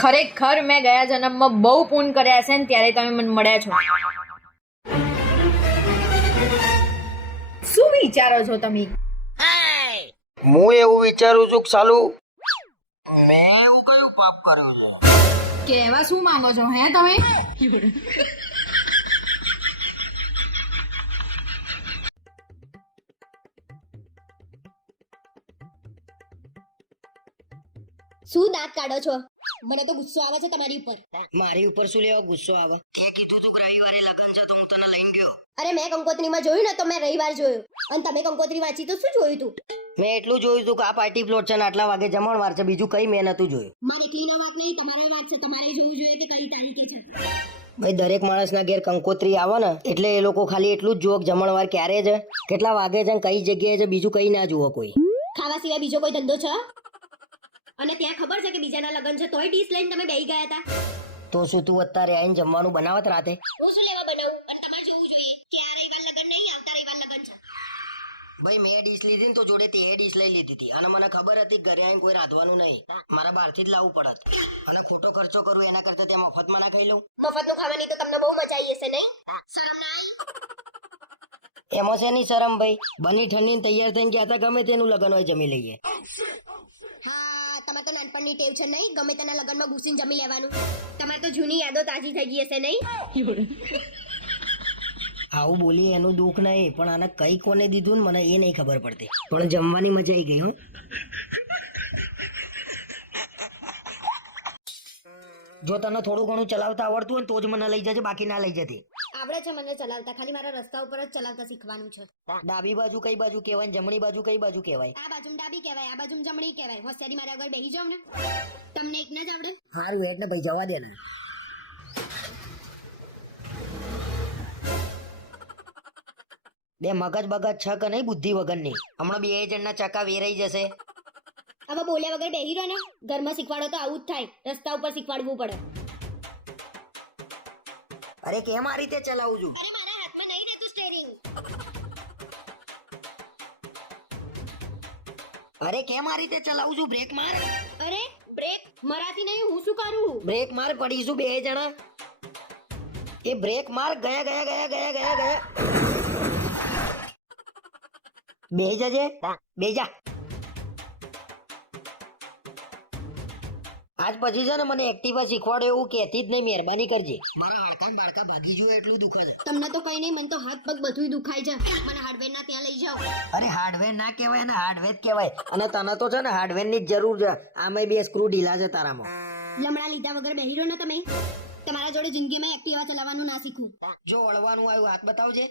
ખરેખર મેં ગયા જન્મમાં બહુ પૂન કર્યા છે ને ત્યારે તમે મને મળ્યા છો. શું વિચારો છો તમે? હું એવું વિચારું છું કે સાલું મેં એવું કયું પાપ કર્યું છે? કહેવા શું માંગો છો હે તમે? શું દાંત કાઢો છો? મને તો ગુસ્સો આવે છે તમારી ઉપર. મારી ઉપર શું લેવા ગુસ્સો આવે? તે કીધું તું કે રવિવારે લગન છે તો હું તને લઈને ગયો. અરે મેં કંકોત્રીમાં જોયું ને તો મેં રવિવાર જોયું, અને તમે કંકોત્રી વાંચી તો શું જોયું તું? મેં એટલું જોયું તું કે આ પાર્ટી પ્લોટ છે ને આટલા વાગે જમણવાર છે, બીજું કઈ મેં નતું જોયું. મારી એકલીનો વાત નહીં, તમારો વાત છે. તમારે જોવું જોઈએ કે કઈ તારીખે છે. ભાઈ દરેક માણસના ઘેર કંકોત્રી આવે ને એટલે એ લોકો ખાલી એટલું જ જોવે કે જમણવાર ક્યારે છે, કેટલા વાગે છે, કઈ જગ્યાએ છે, બીજું કઈ ના જુઓ કોઈ. ખાવા સિવાય બીજો કોઈ ધંધો છે? અને ત્યાં ખબર છે કે બીજાના લગન છે તોય ડીશ લઈને તમે બેહી ગયા હતા. તો શું તું અત્યારે આવીને જમવાનું બનાવત રાતે? હું શું લેવા બનાવું? અને તમારે જોવું જોઈએ કે આ રવિવાર લગન નહીં, આવતા રવિવાર લગન છે. ભાઈ મેં ડીશ લીધી ને તો જોડે તે ડીશ લઈ લીધી હતી, અને મને ખબર હતી ઘરે આવીને કોઈ રાંધવાનું નહીં, મારા બહારથી જ લાવવું પડત, અને ખોટો ખર્ચો કરું એના કરતા તે મફતમાં ના ખાઈ લઉં. મફતનું ખાવાની તો તમને બહુ મજા આવી હશે નહીં? એમાં શેની શરમ ભાઈ? બની ઠંડીને તૈયાર થઈને ગયા હતા, ગમે તેનું લગન હોય જમી લઈએ. હા, તમારે તો નાનપણની ટેવ છે નહીં, ગમે તેના લગનમાં ઘૂસીને જમી લેવાનું. તમારે તો જૂની યાદો તાજી થઈ ગઈ હશે નહીં? આવું બોલી એનું દુઃખ નહીં, પણ આને કઈ કોને દીધું ને મને એ નહીં ખબર પડતી, પણ જમવાની મજા આવી ગઈ. હો જો તને થોડું ઘણું ચલાવતા આવડતું હોય ને તો જ મને લઈ જજે, બાકી ના લઈ જતી. આવડે છે મને ચલાવતા, ખાલી મારા રસ્તા ઉપર જ ચલાવતા શીખવાનું છે. ડાબી બાજુ કઈ બાજુ કહેવાય, જમણી બાજુ કઈ બાજુ કહેવાય? આ બાજુ ડાબી કહેવાય, આ બાજુ જમણી કહેવાય. હોશિયારી મારા આગળ બેહી જાવ ને. તમને એક ને જ આવડે? સારું એટલે ભાઈ જવા દે ને. બે મગજ બગજ છ કે નહીં બુદ્ધિ વગરની, હમણાં બે જણના ચકા વેરાઈ જશે. હવે બોલ્યા વગર બેહી રહો ને. ઘરમાં શીખવાડો તો આવું જ થાય, રસ્તા ઉપર શીખવાડવું પડે. અરે કેમ આ રીતે ચલાવું છું? અરે મારા હાથમાં નહીં રહેતું સ્ટીયરિંગ. અરે કેમ આ રીતે ચલાવું છું? બ્રેક માર. અરે બ્રેક મરાથી નહીં, હું શું કરું? બ્રેક માર, પડીશું બે જણા. એ બ્રેક માર. ગયા ગયા ગયા ગયા ગયા ગયા. બે જજે, બે જા. આજ પછી છે ને મને એક્ટિવા શીખવાડો એવું કહેતી જ નહીં, મહેરબાની કરજે. મારા હાડકા બાળકા ભાગી જોઈએ એટલું દુખે છે. તમને તો કઈ નહીં, મને તો હાથ પગ બધું દુખાય છે. મને હાર્ડવેર ના ત્યાં લઈ જાઓ. અરે હાર્ડવેર ના કહેવાય ને હાર્ડવેર કહેવાય, અને તને તો છે ને હાર્ડવેર ની જ જરૂર છે. આમાં બે સ્ક્રૂ ઢીલા છે તારામાં. લમડા લીધા વગર બેહી રહો ને તમે. તમારા જોડે જિંદગીમાં એક્ટિવા ચલાવવાનું ના શીખું. જો વળવાનું આવ્યું હાથ બતાવજે.